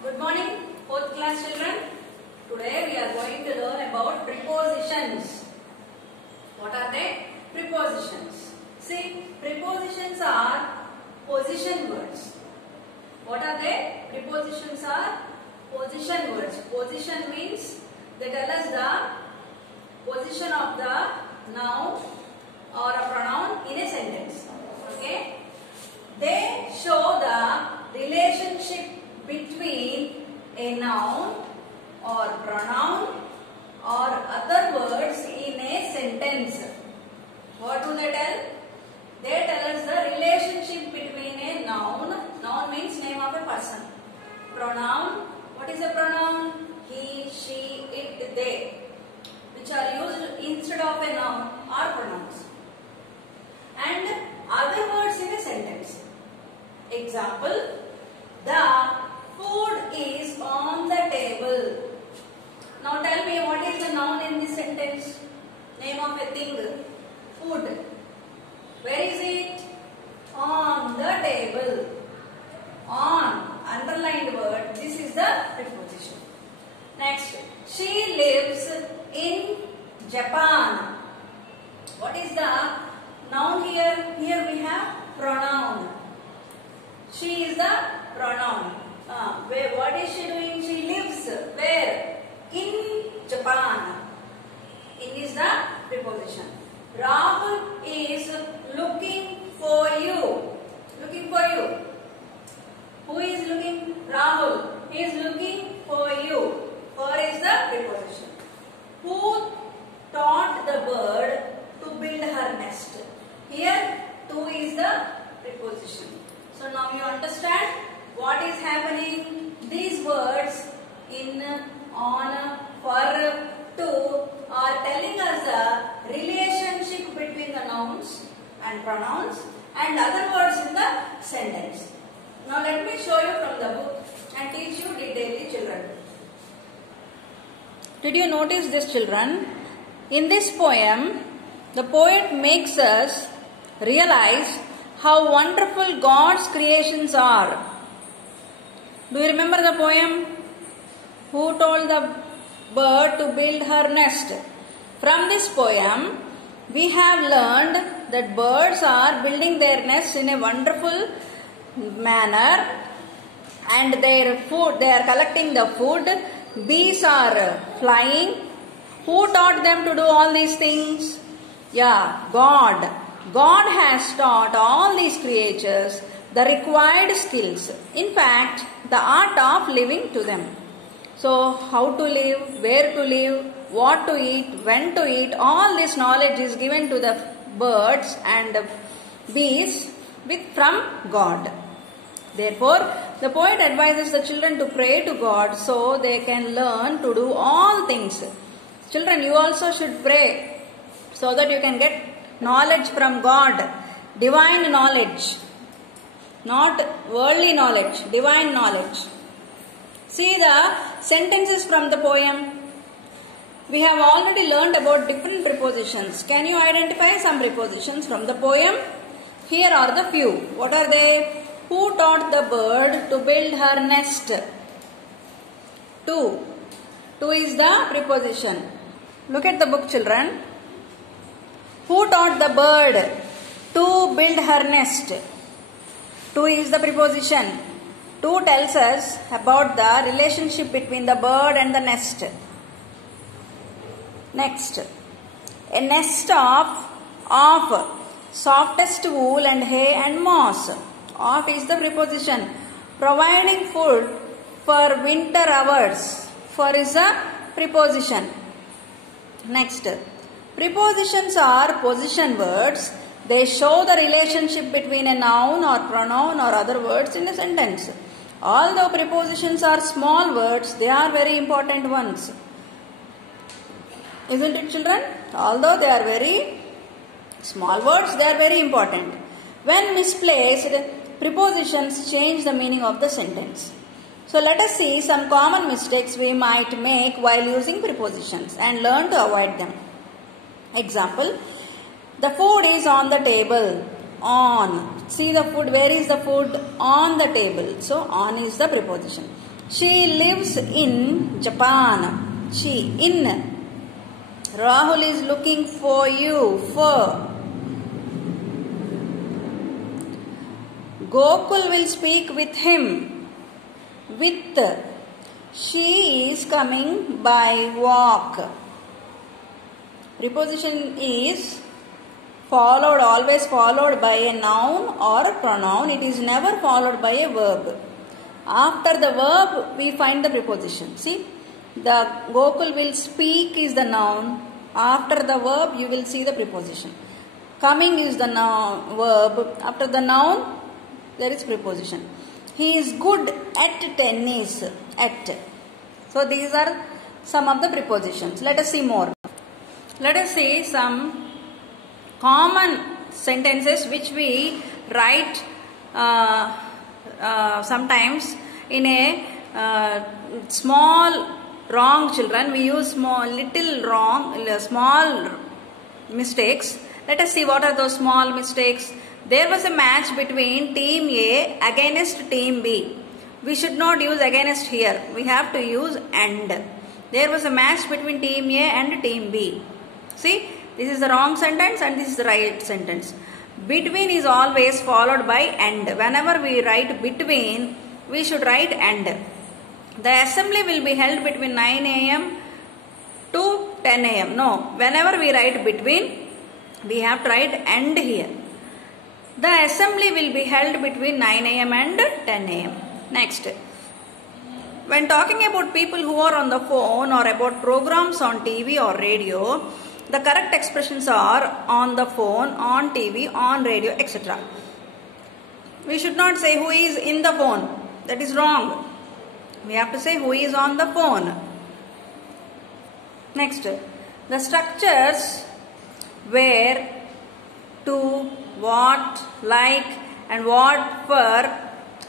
Good morning, 4th class children. Today we are going to learn about prepositions. What are they? Prepositions. See, prepositions are position words. What are they? Prepositions are position words. Position means they tell us the position of the noun or a pronoun in a sentence. Okay? They show the relationship between a noun or pronoun or other words in a sentence. What do they tell? They tell us the relationship between a noun. Noun means name of a person. Pronoun. What is a pronoun? He, she, it, they, which are used instead of a noun are pronouns. And other words in a sentence. Example, the food is on the table. Now tell me, what is the noun in this sentence? Name of a thing. Food. Where is it? On the table. On. Underlined word. This is the preposition. Next. She lives in Japan. What is the noun here? Here we have pronoun. She is the pronoun. What is she doing? She lives where? In Japan. In is the preposition. Rahul is looking for you. Looking for you. Who is looking? Rahul. He is looking for you. For is the preposition. Who taught the bird to build her nest? Here, to is the preposition. So now you understand what is happening. These words in, on, for, to are telling us the relationship between the nouns and pronouns and other words in the sentence. Now let me show you from the book and teach you detailedly, children. Did you notice this, children? In this poem, the poet makes us realize how wonderful God's creations are. Do you remember the poem? Who told the bird to build her nest? From this poem, we have learned that birds are building their nests in a wonderful manner and their food, they are collecting the food. Bees are flying. Who taught them to do all these things? Yeah, God. God has taught all these creatures the required skills. In fact, the art of living to them. So, how to live, where to live, what to eat, when to eat, all this knowledge is given to the birds and bees from God. Therefore, the poet advises the children to pray to God so they can learn to do all things. Children, you also should pray so that you can get knowledge from God, divine knowledge, not worldly knowledge, divine knowledge. See the sentences from the poem. We have already learned about different prepositions. Can you identify some prepositions from the poem? Here are the few. What are they? Who taught the bird to build her nest? To. To is the preposition. Look at the book, children. Who taught the bird to build her nest? To is the preposition. To tells us about the relationship between the bird and the nest. Next, a nest of softest wool and hay and moss. Of is the preposition. Providing food for winter hours. For is the preposition. Next, prepositions are position words. They show the relationship between a noun or pronoun or other words in a sentence. Although prepositions are small words, they are very important ones. Isn't it, children? Although they are very small words, they are very important. When misplaced, prepositions change the meaning of the sentence. So let us see some common mistakes we might make while using prepositions and learn to avoid them. Example, the food is on the table. On. See the food. Where is the food? On the table. So, on is the preposition. She lives in Japan. She in. Rahul is looking for you. For. Gokul will speak with him. With. She is coming by walk. Preposition is followed, always followed by a noun or a pronoun. It is never followed by a verb. After the verb, we find the preposition. See, the Gokul will speak is the noun. After the verb, you will see the preposition. Coming is the noun, verb. After the noun, there is preposition. He is good at tennis. At. So, these are some of the prepositions. Let us see more. Let us see some common sentences which we write sometimes in a small wrong children. We use small mistakes. Let us see what are those small mistakes. There was a match between team A against team B. We should not use against here. We have to use and. There was a match between team A and team B. See, this is the wrong sentence and this is the right sentence. Between is always followed by and. Whenever we write between, we should write and. The assembly will be held between 9 a.m. to 10 a.m. No, whenever we write between, we have to write and here. The assembly will be held between 9 a.m. and 10 a.m. Next. When talking about people who are on the phone or about programs on TV or radio, the correct expressions are on the phone, on TV, on radio, etc. We should not say who is in the phone. That is wrong. We have to say who is on the phone. Next. The structures where, to, what, like and what for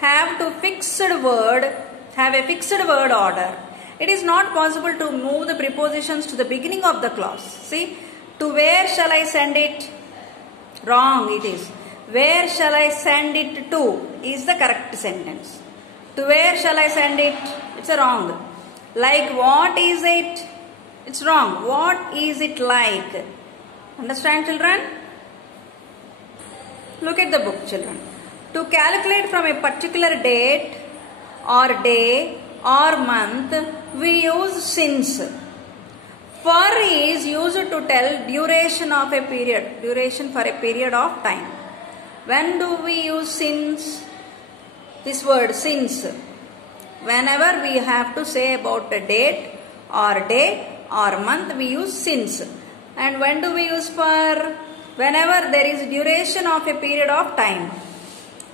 have a fixed word order. It is not possible to move the prepositions to the beginning of the clause. See, to where shall I send it? Wrong it is. Where shall I send it to is the correct sentence. To where shall I send it? It's a wrong. Like what is it? It's wrong. What is it like? Understand, children? Look at the book, children. To calculate from a particular date or day or month, we use since. For is used to tell duration of a period, duration for a period of time. When do we use since? This word since. Whenever we have to say about a date or day or month, we use since. And when do we use for? Whenever there is duration of a period of time.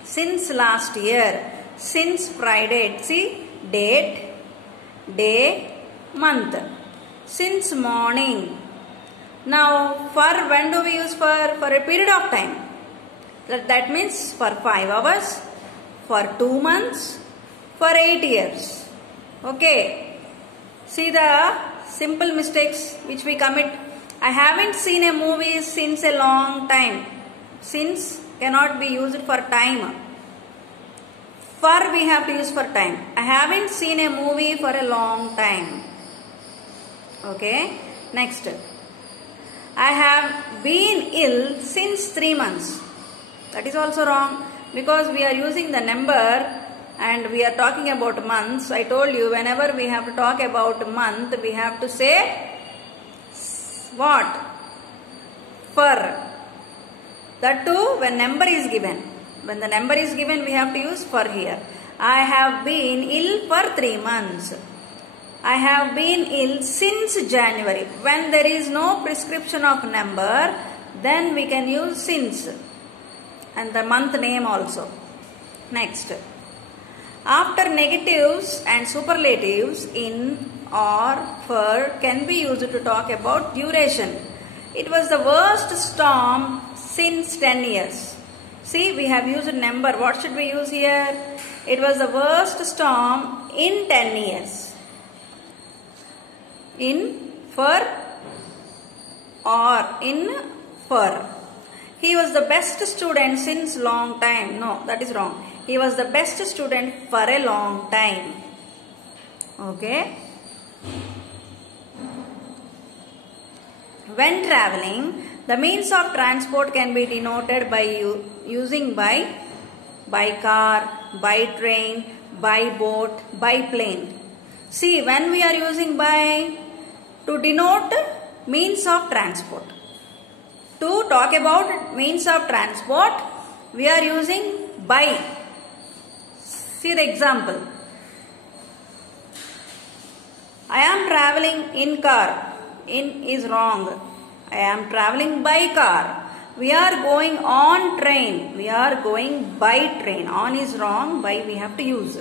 Since last year, since Friday. See, date, day, month. Since morning. Now, for when do we use for? For a period of time. That means for 5 hours, for 2 months, for 8 years. Okay. See the simple mistakes which we commit. I haven't seen a movie since a long time. Since cannot be used for time. For we have to use for time. I haven't seen a movie for a long time. Okay. Next. I have been ill since 3 months. That is also wrong because we are using the number and we are talking about months. I told you whenever we have to talk about month, we have to say what? For. That too when number is given. When the number is given, we have to use for here. I have been ill for 3 months. I have been ill since January. When there is no prescription of number, then we can use since. And the month name also. Next. After negatives and superlatives, in or for can be used to talk about duration. It was the worst storm since 10 years. See, we have used number. What should we use here? It was the worst storm in 10 years. In for or in for. He was the best student since long time. No, that is wrong. He was the best student for a long time. Okay. When traveling, the means of transport can be denoted by using by car, by train, by boat, by plane. See, when we are using by to denote means of transport. To talk about means of transport, we are using by. See the example. I am traveling in car. In is wrong. I am traveling by car. We are going on train. We are going by train. On is wrong. By we have to use.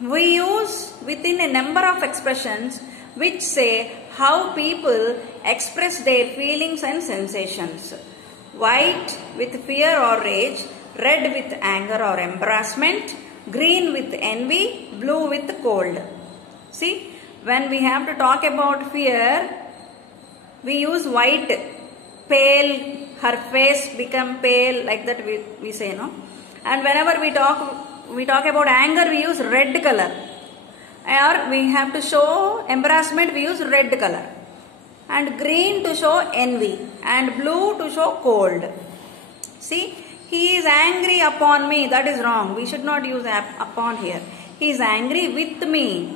We use within a number of expressions which say how people express their feelings and sensations. White with fear or rage, red with anger or embarrassment, green with envy, blue with cold. See, when we have to talk about fear, we use white, pale, her face become pale, like that we say, no? And whenever we talk about anger, we use red color. Or we have to show embarrassment, we use red color. And green to show envy. And blue to show cold. See, he is angry upon me. That is wrong. We should not use upon here. He is angry with me.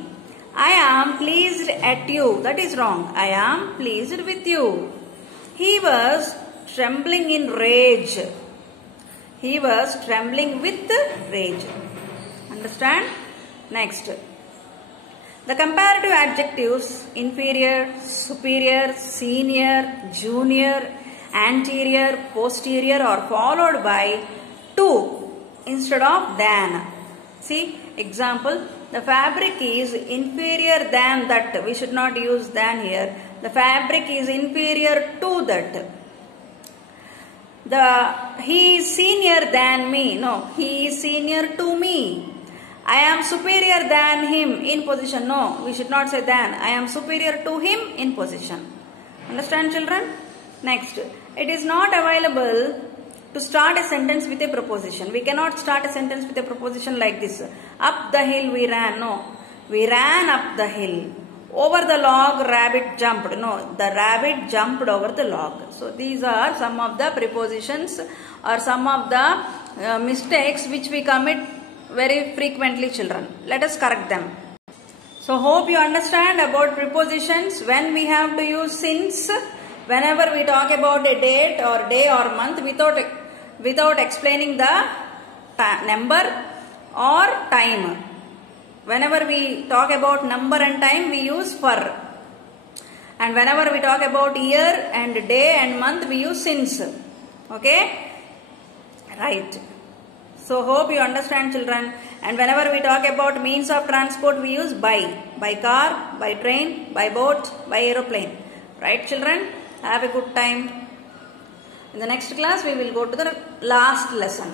I am pleased at you. That is wrong. I am pleased with you. He was trembling in rage. He was trembling with rage. Understand? Next. The comparative adjectives inferior, superior, senior, junior, anterior, posterior are followed by to instead of than. See, example, the fabric is inferior than that. We should not use than here. The fabric is inferior to that. He is senior than me. No, he is senior to me. I am superior than him in position. No, we should not say than. I am superior to him in position. Understand, children? Next, it is not available to start a sentence with a preposition. We cannot start a sentence with a preposition like this. Up the hill we ran. No, we ran up the hill. Over the log, rabbit jumped. No, the rabbit jumped over the log. So these are some of the prepositions or some of the mistakes which we commit very frequently, children. Let us correct them. So hope you understand about prepositions. When we have to use since, whenever we talk about a date or day or month without explaining the number or time. Whenever we talk about number and time, we use for. And whenever we talk about year and day and month, we use since. Okay? Right. So hope you understand, children. And whenever we talk about means of transport, we use by car, by train, by boat, by aeroplane. Right, children? Have a good time. In the next class, we will go to the last lesson.